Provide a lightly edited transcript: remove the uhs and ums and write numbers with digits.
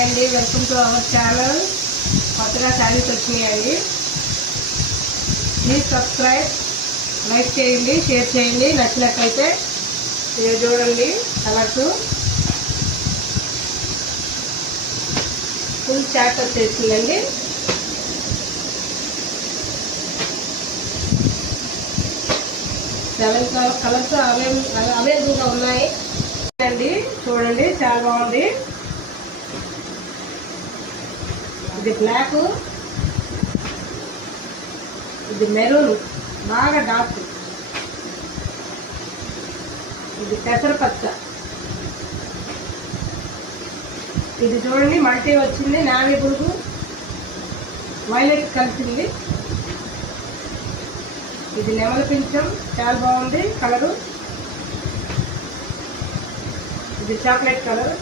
హాయ్ అండి, welcome to our channel. కొత్తగా శారీస్ వచ్చినాయండి. ప్లీజ్ సబ్స్క్రైబ్, లైక్ చేయండి, షేర్ చేయండి. నచ్చినట్లయితే ఇది చూడండి. కలర్స్ ఫుల్ చాట్ వచ్చేసిందండి. సెవెన్ కలర్స్ అవైలబుల్గా ఉన్నాయి అండి. చూడండి, చాలా బాగుంది. ఇది బ్లాక్, ఇది మెరూన్ బాగా డార్క్, ఇది పెసరపచ్చ, ఇది చూడండి మల్టీ వచ్చింది. నావీ బ్లూ వైలెట్ కలిసింది. ఇది నెమలి పింఛం, చాలా బాగుంది కలరు. ఇది చాక్లెట్ కలర్.